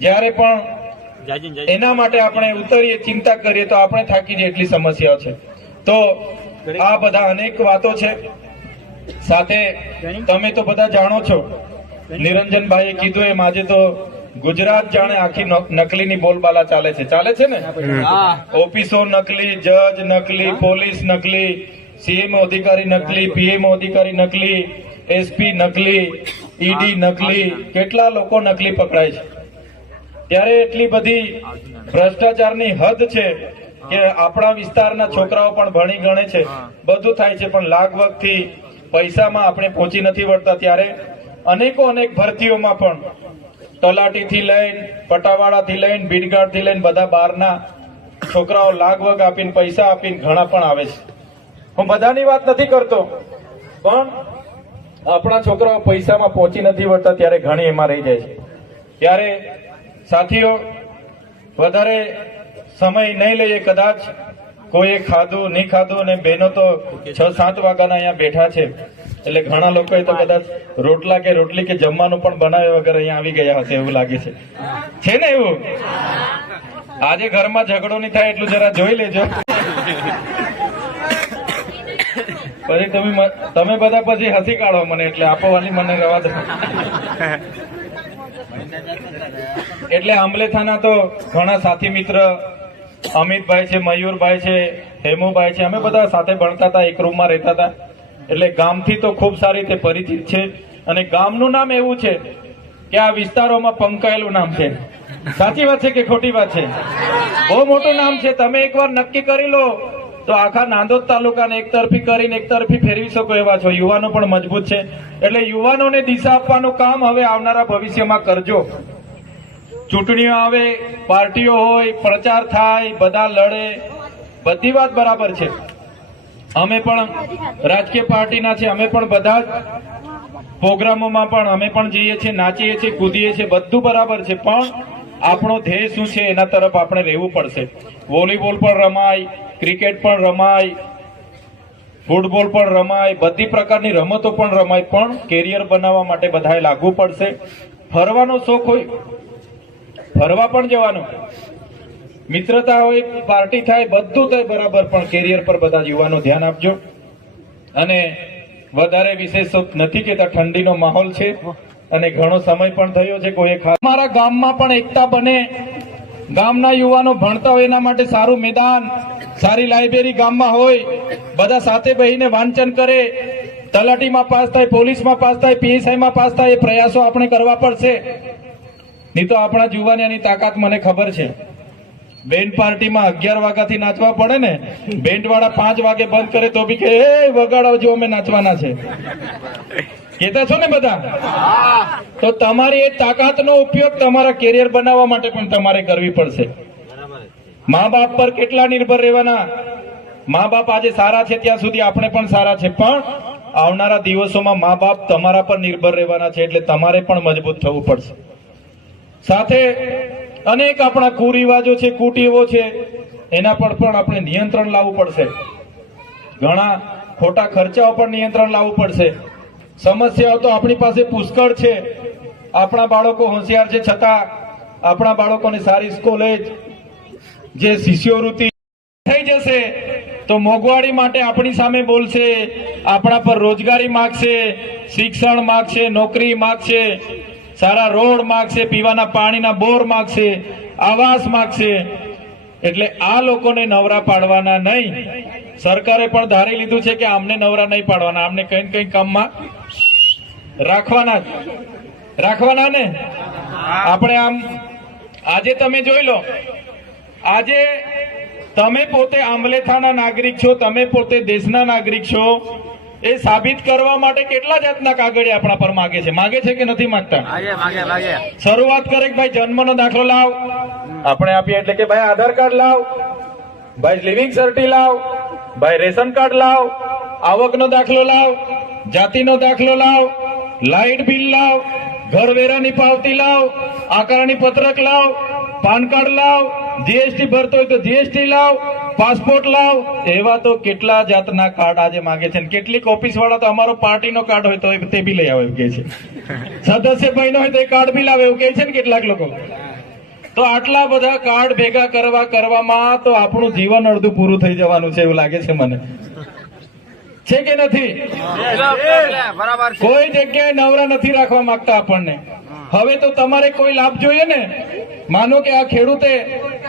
જ્યારે પણ એના માટે આપણે ઉતરીએ, ચિંતા કરીએ તો આપણે થાકી જઈએ એટલી સમસ્યાઓ છે. તો આ બધા અનેક વાતો છે. સાથે તમે તો બધા જાણો છો, નિરંજનભાઈએ કીધું એમ આજે તો ગુજરાત જાણે આખી નકલીની બોલબાલા ચાલે છે ને. ઓફિસો નકલી, જજ નકલી, પોલીસ નકલી, સીએમ અધિકારી નકલી, પીએમ અધિકારી નકલી, એસપી નકલી, ઈડી નકલી, કેટલા લોકો નકલી પકડાય છે. ત્યારે એટલી બધી ભ્રષ્ટાચારની હદ છે કે આપણા વિસ્તારના છોકરાઓ પણ ભણી ગણે છે, બધું થાય છે, પણ લાગવગથી પૈસામાં આપણે પહોંચી નથી વળતા. ત્યારે અનેક ભરતીઓમાં પણ તલાટીથી લઈને, પટાવાળાથી લઈને, બીડગાર્ડથી લઈને બધા બહારના છોકરાઓ લાગવગ આપીને, પૈસા આપીને ઘણા પણ આવે છે. હું બધાની વાત નથી કરતો, પણ આપણા છોકરાઓ પૈસામાં પહોંચી નથી વળતા ત્યારે ઘણી એમાં રહી જાય છે. ત્યારે સાથીઓ, વધારે સમય નહીં લઈએ. કદાચ કોઈએ ખાધું નહીં ખાધું, અને બહેનો તો 6-7 વાગ્યાના અહીંયા બેઠા છે, એટલે ઘણા લોકોએ તો કદાચ રોટલા કે રોટલી કે જમવાનું પણ બનાવ્યા વગર અહીંયા આવી ગયા હશે એવું લાગે છે ને? એવું આજે ઘરમાં ઝઘડો નહીં થાય એટલું જરા જોઈ લેજો. પછી તમે બધા પછી હસી કાઢો મને, એટલે આપોવાની મને રવા દો. એટલે આંબલેથાના તો ઘણા સાથી મિત્ર, અમિતભાઈ છે, મયુરભાઈ છે, હેમુભાઈ છે, અમે બધા સાથે ભણતા હતા, એક રૂમમાં રહેતા હતા. એટલે ગામથી તો ખૂબ સારી રીતે પરિચિત છે. અને ગામનું નામ એવું છે કે આ વિસ્તારોમાં પંકાયેલું નામ છે. સાચી વાત છે કે ખોટી વાત છે? બહુ મોટું નામ છે. તમે એકવાર નક્કી કરી લો તો આખા નાંદોદ તાલુકાને એક તરફી કરીને એક તરફી ફેરવી શકો એવા છો. યુવાનો પણ મજબૂત છે, એટલે યુવાનોને દિશા આપવાનું કામ હવે આવનારા ભવિષ્યમાં કરજો. ચૂંટણીઓ આવે, પાર્ટીઓ હોય, પ્રચાર થાય, બધા લડે, બધી વાત બરાબર છે. અમે પણ રાજકીય પાર્ટીના છે, અમે પણ બધા જ પ્રોગ્રામોમાં પણ અમે પણ જઈએ છીએ, નાચીએ છીએ, કૂદીએ છીએ, બધું બરાબર છે. પણ આપણો ધ્યેય શું છે એના તરફ આપણે રહેવું પડશે. વોલીબોલ પણ રમાય, ક્રિકેટ પણ રમાય, ફૂટબોલ પણ રમાય, બધી પ્રકારની રમતો પણ રમાય, પણ કેરિયર બનાવવા માટે બધાએ લાગવું પડશે. ફરવાનો શોખ હોય, ફરવા પણ જવાનું, મિત્રતા હોય, પાર્ટી થાય, બધું થાય બરાબર, પણ કેરિયર પર બધા યુવાનો ધ્યાન આપજો. અને વધારે વિશેષ નથી કેતા, ઠંડીનો માહોલ છે અને ઘણો સમય પણ થયો છે. કોઈ મારા ગામમાં પણ એકતા બને, ગામના યુવાનો ભણતા હોય એના માટે સારું મેદાન, સારી લાઇબ્રેરી ગામમાં હોય, બધા સાથે બેસીને વાંચન કરે, તલાટીમાં પાસ થાય, પોલીસમાં પાસ થાય, પીએસઆઈમાં પાસ થાય, એ પ્રયાસો આપણે કરવા પડશે. નહીં તો આપણા જુવાનિયાની તાકાત મને ખબર છે. બેન્ડ પાર્ટીમાં 11 વાગ્યાથી નાચવા પડે ને, બેન્ડ વાળા 5 વાગે બંધ કરે તો બી કે વગાડો, અમે નાચવાના છે, કેતા છો ને બધા? તો તમારી એ તાકાતનો ઉપયોગ તમારા કેરિયર બનાવવા માટે પણ તમારે કરવી પડશે. મા બાપ પર કેટલા નિર્ભર રહેવાના? મા બાપ આજે સારા છે ત્યાં સુધી આપણે પણ સારા છે, પણ આવનારા દિવસોમાં મા બાપ તમારા પર નિર્ભર રહેવાના છે, એટલે તમારે પણ મજબૂત થવું પડશે. સાથે અનેક આપણા કુરિવાજો છે, કુટેવો છે, એના પર પણ આપણે નિયંત્રણ લાવવું પડશે. ઘણા ખોટા ખર્ચાઓ પર નિયંત્રણ લાવવું પડશે. સમસ્યાઓ તો આપણી પાસે પુષ્કળ છે. આપણા બાળકો હોશિયાર છે, છતાં આપણા બાળકોને સારી કોલેજ, જે શિષ્યવૃત્તિ થઈ જશે તો મોંઘવારી માટે આપણી સામે બોલશે, આપણા પર રોજગારી માગશે, શિક્ષણ માગશે, નોકરી માગશે, સારા રોડ માગશે, પીવાના પાણીના બોર માગશે, આવાસ માગશે. એટલે આ લોકોને નવરા પાડવાના નહીં. સરકારે પણ ધારી લીધું છે કે આમને નવરા નહીં પાડવાના, આમને કઈ કામમાં રાખવાના ને. આપણે આમ આજે તમે જોઈ લો, આજે તમે પોતે આંબલેથાના નાગરિક છો, તમે પોતે દેશના નાગરિક છો, એ સાબિત કરવા માટે કેટલા જાતના કાગળિયા આપણા પર માગે છે કે નથી માંગતા? શરૂઆત કરે કે ભાઈ જન્મનો દાખલો લાવ, આપણે આપીએ એટલે કે ભાઈ આધાર કાર્ડ લાવ, ભાઈ લિવિંગ સર્ટી લાવ, ભાઈ રેશન કાર્ડ લાવ, આવકનો દાખલો લાવ, જાતિનો દાખલો લાવ, લાઇટ બિલ લાવ, ઘરવેરાની પાવતી લાવ, આકારણી પત્રક લાવ, પાન કાર્ડ લાવ, જીએસટી ભરતો હોય તો જીએસટી લાવ, પાસપોર્ટ લાવ. એવા તો કેટલા જાતના કાર્ડ આજે માંગે છે. કેટલીક ઓફિસ વાળા તો અમારો પાર્ટીનો કાર્ડ હોય તો તે બી લઈ આવે એવું કે છે, સદસ્ય ભાઈનો હોય તો એ કાર્ડ બી લાવે એવું કે છે ને કેટલાક લોકો. તો આટલા બધા કાર્ડ ભેગા કરવામાં તો આપણું જીવન અડધું પૂરું થઈ જવાનું છે એવું લાગે છે મને, છે કે નથી? કોઈ જગ્યાએ નવરા નથી રાખવા માંગતા આપણને. હવે તો તમારે કોઈ લાભ જોઈએ ને, માનો કે આ ખેડૂતે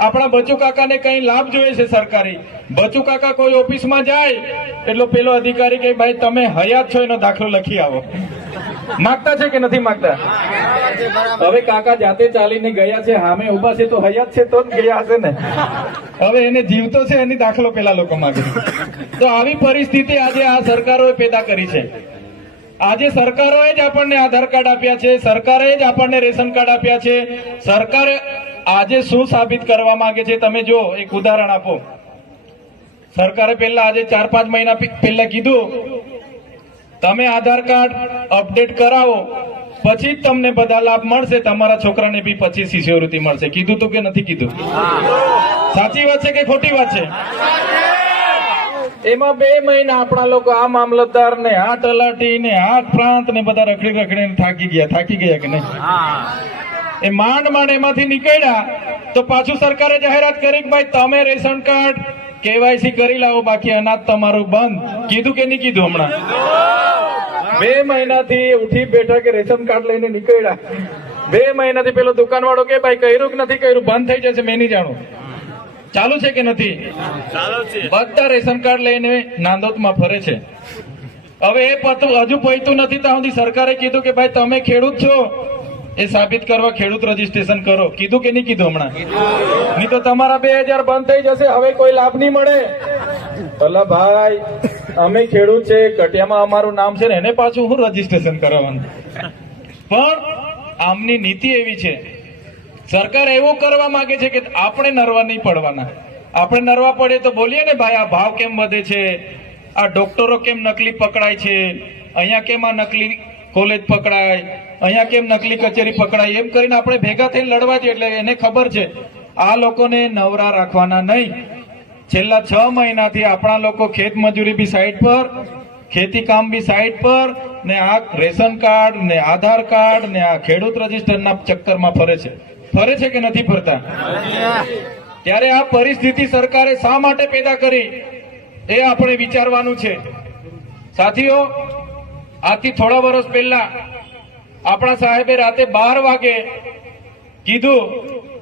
આપણા બચુ કાકાને કઈ લાભ જોઈએ છે સરકારી, બચુ કાકા કોઈ ઓફિસમાં જાય એટલે પેલો અધિકારી કે ભાઈ તમે હયાત છો એનો દાખલો લખી આવો. માગતા છે કે નથી માગતા? હવે કાકા જાતે ચાલીને ગયા છે, સામે ઉભા છે તો હયાત છે તો જ ગયા હશે ને. હવે એને જીવતો છે એની દાખલો પેલા લોકો માગે. તો આવી પરિસ્થિતિ આજે આ સરકારોએ પેદા કરી છે. આજે સરકારોએ જ આપણને આધાર કાર્ડ આપ્યા છે, સરકારે જ આપણને રેશન કાર્ડ આપ્યા છે. સરકારે આજે શું સાબિત કરવા માંગે છે તમે જો, એક ઉદાહરણ આપો. સરકારે પહેલા આજે 4-5 મહિના પહેલા કીધું તમે આધાર કાર્ડ અપડેટ કરાવો પછી જ તમને બધા લાભ મળશે, તમારા છોકરાને બી 25 શિષ્યવૃત્તિ મળશે. કીધું તું કે નથી કીધું? સાચી વાત છે કે ખોટી વાત છે? એમાં 2 મહિના આપણા લોકો આ મામલતદાર ને આ તલાટી ને આ પ્રાંત ને બધા રખડી થાકી ગયા કે નહીં? એ માંડ એમાંથી નીકળ્યા તો પાછું સરકારે જાહેરાત કરી કે ભાઈ તમે રેશન કાર્ડ કેવાયસી કરી લાવો, બાકી અનાજ તમારું બંધ. કીધું કે નહીં કીધું? હમણાં 2 મહિનાથી ઉઠી બેઠા કે રેશન કાર્ડ લઈને નીકળ્યા. 2 મહિનાથી પેલો દુકાનવાળો કે ભાઈ કર્યું કે નથી કર્યું, બંધ થઈ જશે, મેં નહીં જાણું. ચાલુ છે કે નથી? બધા રેશન કાર્ડ લઈને નાંદોદમાં ફરે છે. હવે એ હજુ પહોંચ્યું નથી ત્યાં સુધી સરકારે કીધું કે ભાઈ તમે ખેડૂત છો એ સાબિત કરવા ખેડૂત રજીસ્ટ્રેશન કરો. કીધું કે નહીં કીધું? હમણાં નહીં તો તમારા 2000 બંધ થઈ જશે, હવે કોઈ લાભ નહીં મળે. ભલા ભાઈ અમે ખેડૂત છે, કટિયામાં અમારું નામ છે ને એને પાછું હું રજીસ્ટ્રેશન કરાવવાનું? પણ આમની નીતિ એવી છે, સરકાર એવું કરવા માંગે છે કે આપણે નરવા નહીં પડવાના. આપણે નરવા પડે તો બોલીએ ને ભાઈ આ ભાવ કેમ વધે છે, આ ડોક્ટરો કેમ નકલી પકડાય છે, અહીંયા કેમ આ નકલી કોલેજ પકડાય, અહીંયા કેમ નકલી કચેરી પકડાય, એમ કરીને આપણે ભેગા થઈને લડવા જઈએ. એટલે એને ખબર છે આ લોકોને નવરા રાખવાના નહીં. છેલ્લા 6 મહિનાથી આપણા લોકો ખેત મજૂરી બી સાઈડ પર, ખેતી કામ બી સાઈડ પર ને આ રેશન કાર્ડ ને આધાર કાર્ડ ને આ ખેડૂત રજીસ્ટરના ચક્કરમાં ફરે છે કે નથી ફરતા? ત્યારે આ પરિસ્થિતિ સરકારે શા માટે પેદા કરી એ આપણે વિચારવાનું છે. સાથીઓ, આજથી થોડા વર્ષ પહેલા આપણા સાહેબે રાતે 12 વાગે કીધું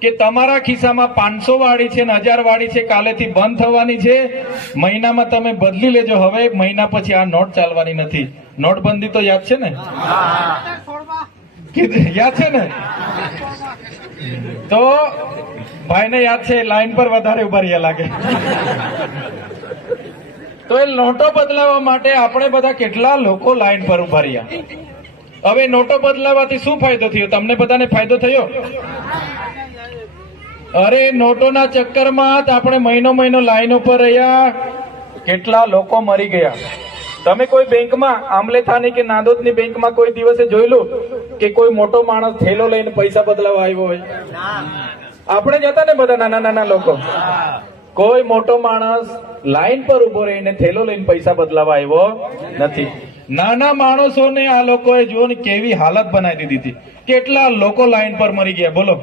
કે તમારા ખિસ્સામાં 500 વાળી છે ને 1000 વાળી છે, કાલેથી બંધ થવાની છે, મહિનામાં તમે બદલી લેજો. હવે મહિના પછી આ નોટ ચાલવાની નથી. નોટબંધી તો યાદ છે ને? યાદ છે ને? તો ભાઈને યાદ છે, લાઈન પર વધારે ઉભા રહ્યા લાગે. તો એ નોટો બદલાવા માટે આપણે બધા કેટલા લોકો લાઈન પર ઉભા રહ્યા. હવે નોટો બદલાવાથી શું ફાયદો થયો? તમને બધાને ફાયદો થયો? અરે નોટોના ચક્કરમાં જ આપણે મહિનો લાઈન ઉપર રહ્યા, કેટલા લોકો મરી ગયા. તમે કોઈ બેંકમાં, આમલેથાની કે નાંદોદની બેંકમાં કોઈ દિવસે જોયેલું કે કોઈ મોટો માણસ થેલો લઈને પૈસા બદલાવા આવ્યો હોય? આપણે જતા ને બધા નાના લોકો. કોઈ મોટો માણસ લાઈન પર ઉભો રહીને થેલો લઈને પૈસા બદલાવા આવ્યો નથી. નાના માણસોને આ લોકોએ જો કેવી હાલત બનાવી દીધી હતી. કેટલા લોકો લાઈન પર મરી ગયા બોલો.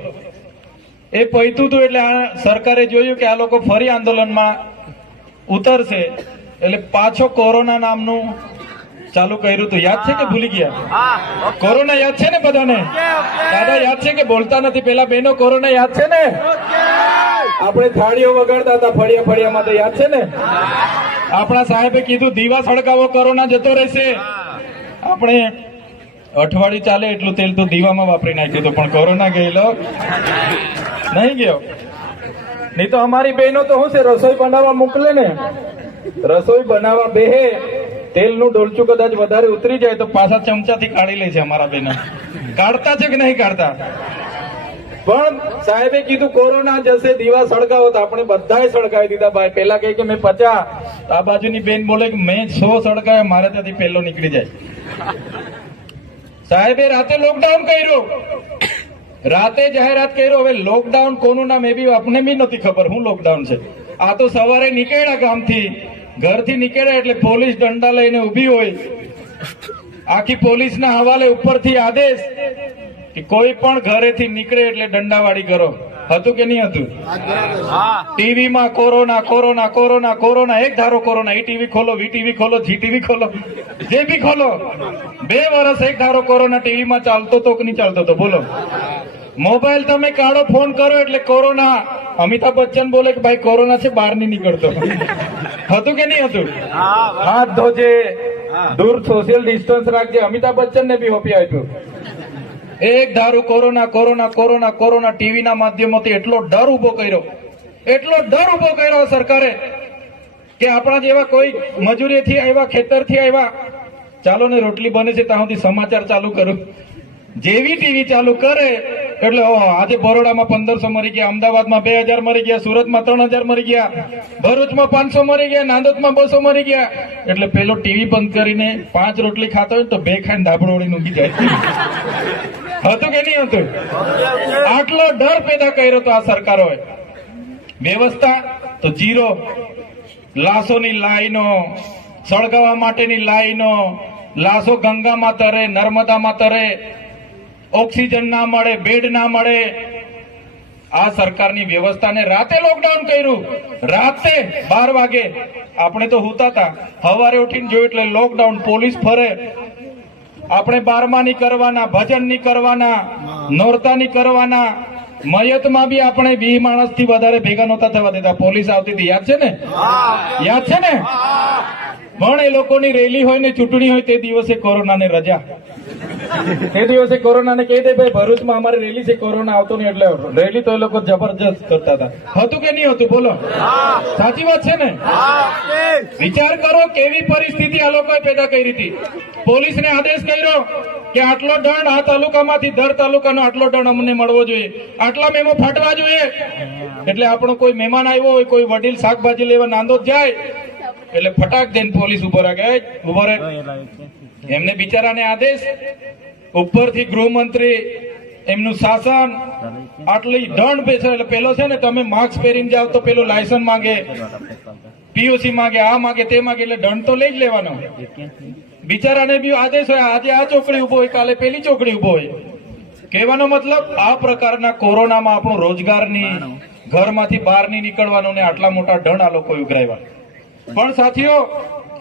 એ પૈતું હતું એટલે આ સરકારે જોયું કે આ લોકો ફરી આંદોલનમાં ઉતરશે એટલે પાછો કોરોના નામનું ચાલુ કર્યું હતું. યાદ છે કે ભૂલી ગયા? કોરોના યાદ છે ને બધાને? દાદા યાદ છે કે બોલતા નથી? પેલા બહેનો કોરોના યાદ છે ને? આપણે થાળીઓ વગાડતા હતા ફળિયામાં, તો યાદ છે ને? આપણા સાહેબે કીધું દીવા સળગાવો, કોરોના જતો રહેશે. આપણે અઠવાડિયું ચાલે એટલું તેલ તો દીવામાં વાપરી નાખ્યું હતું, પણ કોરોના ગયેલો નહીં ગયો. નહીં તો અમારી બહેનો તો શું છે, રસોઈ બનાવવા મોકલે ને, રસોઈ બનાવવા બેહે, તેલનું ડોલચું કદાચ વધારે ઉતરી જાય તો પાછા ચમચાથી કાઢી લે છે. અમારા બેના કાઢતા છે કે નહીં કાઢતા? પણ સાહેબે કીધું કોરોના જશે, દીવા સળગાવો, તો આપણે બધાએ સળગાવી દીધા. ભાઈ પેલા કહે કે મેં 50, આ બાજુની બેન બોલે કે મેં 100 સળગાવ્યા, મારે ત્યાંથી પહેલો નીકળી જાય. સાહેબે રાતે લોકડાઉન કર્યું, રાતે જાહેરાત કર્યો. હવે લોકડાઉન કોનું નામ એ બી આપને બી નથી ખબર શું લોકડાઉન છે. આ તો સવારે નીકળ્યા ગામથી, ઘરથી નીકળ્યા એટલે પોલીસ દંડા લઈને ઉભી હોય, આખી પોલીસના હવાલે ઉપરથી આદેશ કે કોઈ પણ ઘરેથી નીકળે એટલે દંડાવાળી કરો. હતું કે નહીં હતું? ટીવીમાં કોરોના કોરોના કોરોના કોરોના, એક ધારો કોરોના. ટીવી ખોલો, વીટીવી ખોલો, જીટીવી ખોલો, જે બી ખોલો, 2 વર્ષ એક ધારો કોરોના ટીવીમાં ચાલતો તો કે નહીં ચાલતો તો? બોલો. મોબાઈલ તમે કાઢો, ફોન કરો એટલે કોરોના. અમિતાભ બચ્ચન બોલે કે ભાઈ કોરોના છે, બહાર નહીં નીકળતો. હતું કે નહીં હતું? હાથ ધોજે, દૂર સોશિયલ ડિસ્ટન્સ રાખજે. અમિતાભ બચ્ચન ને બી હોપી આપ્યું. એક ધારું કોરોના કોરોના કોરોના કોરોના. ટીવીના માધ્યમોથી એટલો ડર ઉભો કર્યો, એટલો ડર ઉભો કર્યો સરકારે કે આપણા જેવા કોઈ મજૂરીથી આવ્યા, ખેતરથી આવ્યા, ચાલો ને રોટલી બને છે ત્યાં સુધી સમાચાર ચાલુ કરું. જેવી ટીવી ચાલુ કરે એટલે આજે બરોડામાં 1500 મરી ગયા, અમદાવાદમાં 2000 મરી ગયા, સુરતમાં 3000 મરી ગયા, ભરૂચમાં 500 મરી ગયા, નાંદોદમાં 200 મરી ગયા. એટલે પેલો ટીવી બંધ કરીને 5 રોટલી ખાતો હોય તો 2 ખાઈને ધાબળો ઓળીને ઊંઘી જાય. હતું કે નહીં હતું? આટલો ડર પેદા કર્યો તો આ સરકારોએ. વ્યવસ્થા તો જીરો. લાશોની લાઈનો, સળગાવવા માટેની લાઈનો, લાશો ગંગામાં તરે, નર્મદામાં તરે, ઓક્સિજન ના મળે, બેડ ના મળે. આ સરકારની વ્યવસ્થાને રાતે લોકડાઉન કર્યું. રાતે 12 વાગે આપણે તો હુતા હતા, સવારે ઉઠીને જોયું એટલે લોકડાઉન. પોલીસ ફરે. આપણે 12મા નહીં કરવાના, ભજન નહીં કરવાના, નોરતા નહીં કરવાના. મયતમાં બી આપણે 20 માણસથી વધારે ભેગા નહોતા થવા દેતા. પોલીસ આવતી હતી, યાદ છે ને? યાદ છે ને? પણ એ લોકોની રેલી હોય ને ચૂંટણી હોય તે દિવસે કોરોનાને રજા. તે દિવસે કોરોનાને કહી દે ભાઈ ભરૂચમાં અમારી રેલી છે, કોરોના આવતો નહીં. એટલે રેલી તો એ લોકો જબરજસ્ત કરતા હતા. હતું કે નહીં હતું? બોલો. સાચી વાત છે ને? વિચાર કરો કેવી પરિસ્થિતિ આ લોકોએ પેદા કરી હતી. પોલીસને આદેશ કર્યો કે આટલો દંડ આ તાલુકામાંથી દર તાલુકાનો આટલો દંડ અમને મળવો જોઈએ, આટલા મેમો ફાટવા જોઈએ. એટલે આપણો કોઈ મહેમાન આવ્યો હોય, કોઈ વડીલ શાકભાજી લેવા નાંદોદ જાય એટલે ફટાક દઈને પોલીસ ઉભો રાખે, ઉભો રહે. એમને બિચારાને આદેશ ઉપરથી ગૃહમંત્રી, એમનું શાસન, આટલી દંડ બેસે. એટલે પેલો છે ને, તમે માસ્ક પહેરીને જાવ તો પેલું લાયસન્સ માંગે, પીયુસી માંગે, આ માંગે, તે માંગે. એટલે દંડ તો લઈ જ લેવાનો. બિચારાને બી આદેશ હોય, આજે આ ચોકડી ઉભો હોય, કાલે પેલી ચોકડી ઉભો હોય. કહેવાનો મતલબ આ પ્રકારના કોરોનામાં આપણું રોજગારની, ઘરમાંથી બહાર નહીં નીકળવાનું ને આટલા મોટા દંડ આ લોકો ઉઘરાવ્યા. પણ સાથીઓ,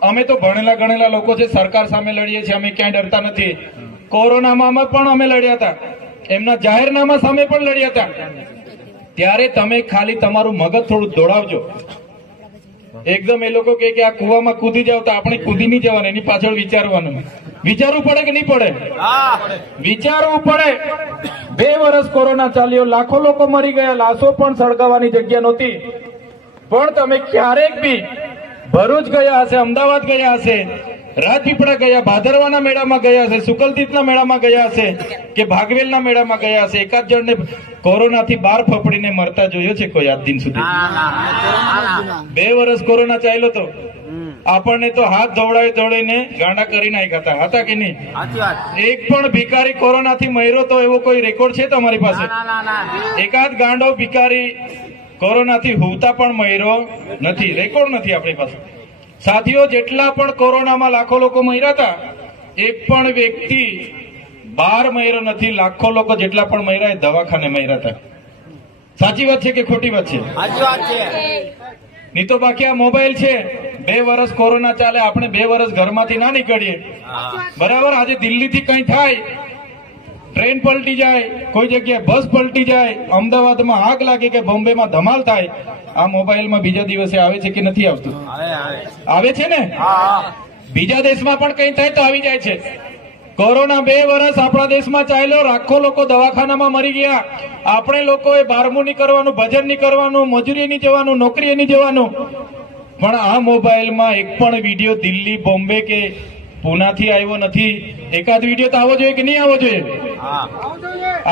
અમે તો ભણેલા ગણેલા લોકો છે, સરકાર સામે લડીએ છીએ, અમે ક્યાંય ડરતા નથી. કોરોનામાં પણ અમે લડ્યા હતા, એમના જાહેરનામા સામે પણ લડ્યા હતા. ત્યારે તમે ખાલી તમારું મગજ થોડું દોડાવજો. એકદમ એ લોકો કે આ કુવામાં કૂદી જાવ તો આપણે કૂદી નહીં જવાનું, એની પાછળ વિચારવાનું. વિચારવું પડે કે નહીં પડે? વિચારવું પડે. 2 વર્ષ કોરોના ચાલ્યો, લાખો લોકો મરી ગયા, લાશો પણ સળગાવવાની જગ્યા નહોતી. પણ તમે ક્યારેક બી ભરૂચ ગયા હશે, અમદાવાદ ગયા હશે, રાજપીપળા ગયા, ભાદરવાના મેળામાં ગયા હશે, સુકલતીતના મેળામાં ગયા હશે કે ભાગવેલના મેળામાં ગયા હશે, એકાદ જણને કોરોનાથી બહાર ફફડીને મરતા જોયો છે કોઈ આજ દિન સુધી? 2 વર્ષ કોરોના ચાલ્યો તો આપણને તો હાથ દોડાવી દોડીને ગાંડા કરી નાખ્યા હતા કે નહીં? એક પણ ભિખારી કોરોનાથી મર્યો તો એવો કોઈ રેકોર્ડ છે તમારી પાસે? એકાદ ગાંડો ભિખારી કોરોનાથી હુવતા પણ મર્યો નથી, રેકોર્ડ નથી આપણી પાસે. સાથીઓ, જેટલા પણ કોરોનામાં લાખો લોકો મર્યા હતા, એક પણ વ્યક્તિ બહાર મર્યો નથી. લાખો લોકો જેટલા પણ મર્યા એ દવાખાને મર્યા હતા. સાચી વાત છે કે ખોટી વાત છે? નહીં તો બાકી આ મોબાઈલ છે. 2 વર્ષ કોરોના ચાલે, આપણે 2 વર્ષ ઘરમાંથી ના નીકળીએ, બરાબર? આજે દિલ્હીથી કઈ થાય, ટ્રેન પલટી જાય, કોઈ જગ્યાએ બસ પલટી જાય, અમદાવાદમાં આગ લાગે કે બોમ્બેમાં ધમાલ થાય, આ મોબાઈલમાં બીજા દિવસે આવે છે કે નથી આવતું? આવે છે ને? બીજા દેશમાં પણ કઈ થાય તો આવી જાય છે. કોરોના 2 વર્ષ આપણા દેશમાં ચાલ્યો, લાખો લોકો દવાખાનામાં મરી ગયા. આપણે લોકોએ 12મું નહીં કરવાનું, ભજન નહીં કરવાનું, મજૂરી નહીં જવાનું, નોકરીએ નહીં જવાનું. પણ આ મોબાઈલમાં એક પણ વિડીયો દિલ્હી, બોમ્બે કે પુનાથી આવ્યો નથી. એકાદ વિડીયો તો આવો જોઈએ કે નહીં આવો જોઈએ?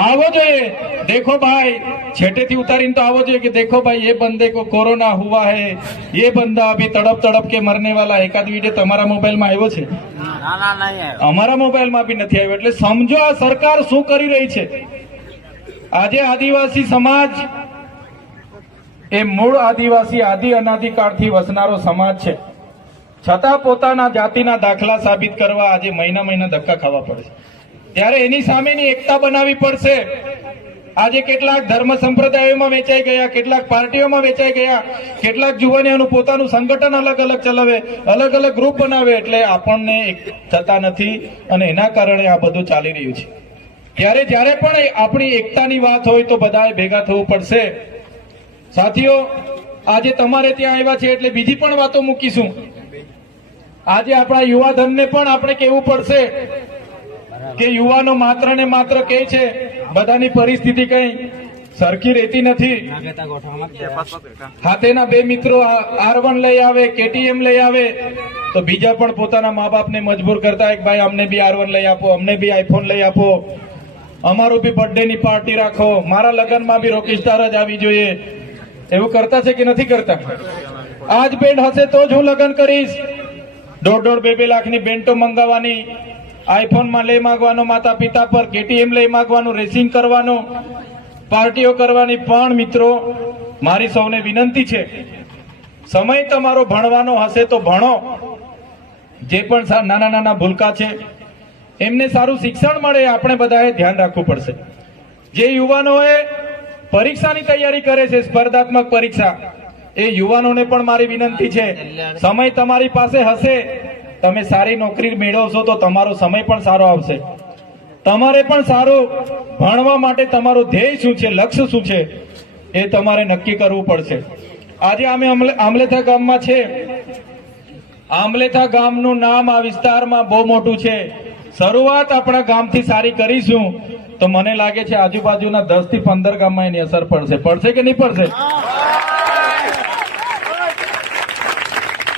આવો જોઈએ. દેખો ભાઈ, છેટેથી ઉતારીને તો આવો જોઈએ કે દેખો ભાઈ, ये बंदे को कोरोना हुआ है, ये बंदा अभी तड़प तड़प के मरने वाला. એકાદ વિડીયો તમારા મોબાઈલમાં આવ્યો છે? અમારા મોબાઈલમાં બી નથી આવ્યો. એટલે સમજો આ સરકાર શું કરી રહી છે. આજે આદિવાસી સમાજ એ મૂળ આદિવાસી, આદિ અનાદિકાળથી વસનારો સમાજ છે, છતાં પોતાના જાતિના દાખલા સાબિત કરવા આજે મહિના ધક્કા ખાવા પડે છે. ત્યારે એની સામેની એકતા બનાવવી પડશે. આજે કેટલાક ધર્મ સંપ્રદાયોમાં વેચાઈ ગયા, કેટલાક પાર્ટીઓમાં વેચાઈ ગયા, કેટલાક જુવાનીઓનું પોતાનું સંગઠન અલગ અલગ ચલાવે, અલગ અલગ ગ્રુપ બનાવે, એટલે આપણને એક થતા નથી અને એના કારણે આ બધું ચાલી રહ્યું છે. ત્યારે જ્યારે પણ આપણી એકતાની વાત હોય તો બધાએ ભેગા થવું પડશે. સાથીઓ, આજે તમારે ત્યાં આવ્યા છે એટલે બીજી પણ વાતો મૂકીશું. આજે આપણા યુવાધનને પણ આપણે કહેવું પડશે કે યુવાનો માત્ર ને માત્ર કહે છે, બધાની પરિસ્થિતિ કઈ સરખી રહેતી નથી. હાથેના બે મિત્રો R1 લઈ આવે, KTM લઈ આવે તો બીજા પણ પોતાના મા બાપને મજબૂર કરતા કે ભાઈ અમને બી R1 લઈ આપો, અમને બી iPhone લઈ આપો, અમારું બી બર્થડે ની પાર્ટી રાખો, મારા લગ્નમાં બી રોકીસ્ટાર જ આવી જોઈએ. એવું કરતા છે કે નથી કરતા? આજ બેન્ડ હશે તો જ હું લગ્ન કરીશ. 1.5-2 લાખની બેન્ટો મંગાવવાની, iPhone માં લઈ માંગવાનો માતા પિતા પર, KTM લઈ માંગવાનું, રેસિંગ કરવાનું, પાર્ટીઓ કરવાની. પણ મિત્રો, મારી સૌને વિનંતી છે, સમય તમારો ભણવાનો હશે તો ભણો. જે પણ નાના નાના ભૂલકા છે એમને સારું શિક્ષણ મળે, આપણે બધાએ ધ્યાન રાખવું પડશે. જે યુવાનોએ પરીક્ષાની તૈયારી કરે છે, સ્પર્ધાત્મક પરીક્ષા, એ યુવાનોને પણ મારી વિનંતી છે, સમય તમારી પાસે હશે, તમે સારી નોકરી મેળવશો તો તમારો સમય પણ સારો આવશે. તમારે પણ સારું ભણવા માટે તમારું ધ્યેય શું છે, લક્ષ્ય શું છે, એ તમારે નક્કી કરવું પડશે. આજે અમે આમલેથા ગામમાં છે. આમલેથા ગામનું નામ આ વિસ્તારમાં બહુ મોટું છે. શરૂઆત આપણા ગામથી સારી કરીશું તો મને લાગે છે આજુબાજુના 10 થી 15 ગામમાં એની અસર પડશે. પડશે કે નહીં પડશે?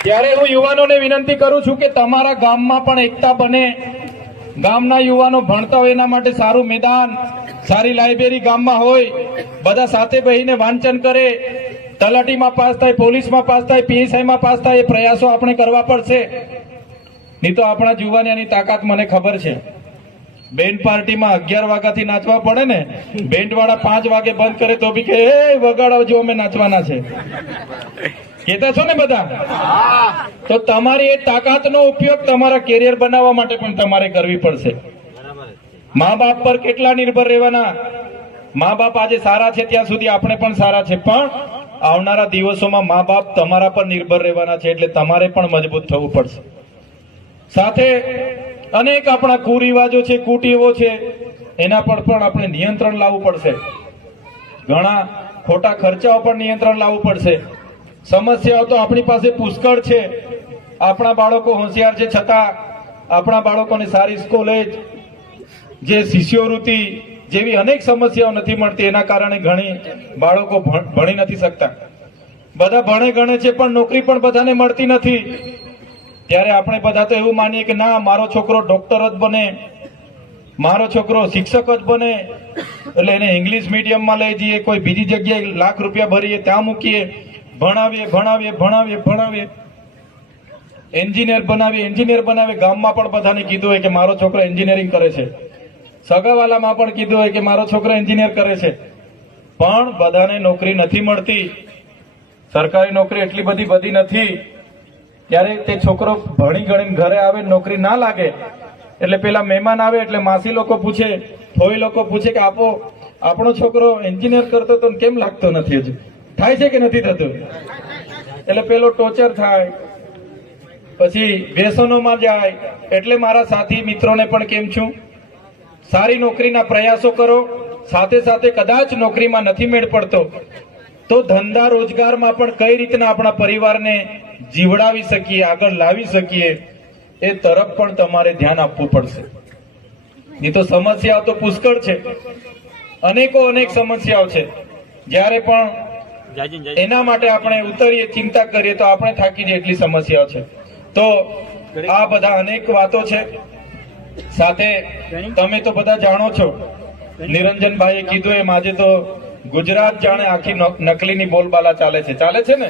ત્યારે હું યુવાનોને વિનંતી કરું છું કે તમારા ગામમાં પણ એકતા બને. ગામના યુવાનો ભણતા હોય એના માટે સારું મેદાન, સારી લાઇબ્રેરી ગામમાં હોય, બધા સાથે બેસીને વાંચન કરે, તલાટીમાં પાસ થાય, પોલીસમાં પાસ થાય, PSI માં પાસ થાય, એ પ્રયાસો આપણે કરવા પડશે. નહીં તો આપણા જુવાનિયાની તાકાત મને ખબર છે. બેન્ડ પાર્ટીમાં 11 વાગ્યાથી નાચવા પડે ને, બેન્ડ વાળા 5 વાગે બંધ કરે તો બી કે વગાડો, અમે નાચવાના છે, કહેતા છો ને બધા? તો તમારી એ તાકાતનો ઉપયોગ તમારા કેરિયર બનાવવા માટે પણ તમારે કરવી પડશે. મા બાપ પર કેટલા નિર્ભર રહેવાના? મા બાપ આજે સારા છે ત્યાં સુધી આપણે પણ સારા છે, પણ આવનારા દિવસોમાં મા બાપ તમારા પર નિર્ભર રહેવાના છે, એટલે તમારે પણ મજબૂત થવું પડશે. સાથે અનેક આપણા કુરિવાજો છે, કુટેવો છે, એના પર પણ આપણે નિયંત્રણ લાવવું પડશે. ઘણા ખોટા ખર્ચાઓ પર નિયંત્રણ લાવવું પડશે. સમસ્યાઓ તો આપણી પાસે પુષ્કળ છે. આપણા બાળકો હોશિયાર છે છતાં આપણા બાળકોને સારી કોલેજ, જે શિષ્યવૃત્તિ જેવી અનેક સમસ્યાઓ નથી મળતી. એના કારણે ઘણી બાળકો ભણી નથી શકતા. બધા ભણે ગણે છે પણ નોકરી પણ બધાને મળતી નથી. ત્યારે આપણે બધા તો એવું માનીએ કે ના, મારો છોકરો ડોક્ટર જ બને, મારો છોકરો શિક્ષક જ બને, એટલે એને ઇંગ્લિશ મીડિયમમાં લઈ જઈએ, કોઈ બીજી જગ્યાએ લાખ રૂપિયા ભરીએ, ત્યાં મૂકીએ, ભણાવીએ, એન્જિનિયર બનાવીએ. ગામમાં પણ બધાને કીધું હોય કે મારો છોકરો એન્જિનિયરિંગ કરે છે, સગાવાલામાં પણ કીધું હોય કે મારો છોકરો એન્જિનિયર કરે છે, પણ બધાને નોકરી નથી મળતી. સરકારી નોકરી એટલી બધી નથી. ત્યારે તે છોકરો ભણી ગણીને ઘરે આવે, નોકરી ના લાગે એટલે પેલા મહેમાન આવે એટલે માસી લોકો પૂછે, ફોઈ લોકો પૂછે કે આપણો છોકરો એન્જિનિયર કરતો તો કેમ લાગતો નથી? હજુ થાય છે કે નથી થતું? એટલે પેલો ટોર્ચર થાય, પછી વ્યસનોમાં જાય. એટલે મારા સાથી મિત્રોને પણ કેમ છું, સારી નોકરીના પ્રયાસો કરો. સાથે સાથે કદાચ નોકરીમાં નથી મેળ પડતો તો ધંધા રોજગારમાં પણ કઈ રીતના આપણા પરિવારને જીવડાવી શકીએ, આગળ લાવી શકીએ, એ તરફ પણ તમારે ધ્યાન આપવું પડશે. નહીં તો સમસ્યાઓ તો પુષ્કળ છે, અનેક સમસ્યાઓ છે. જ્યારે પણ એના માટે આપણે ઉતરીએ, ચિંતા કરીએ તો આપણે થાકી જઈએ, એટલી સમસ્યાઓ છે. તો આ બધા અનેક વાતો છે. સાથે તમે તો બધા જાણો છો, નિરંજનભાઈએ કીધું એમ આજે તો ગુજરાત જાણે આખી નકલીની બોલબાલા ચાલે છે ને.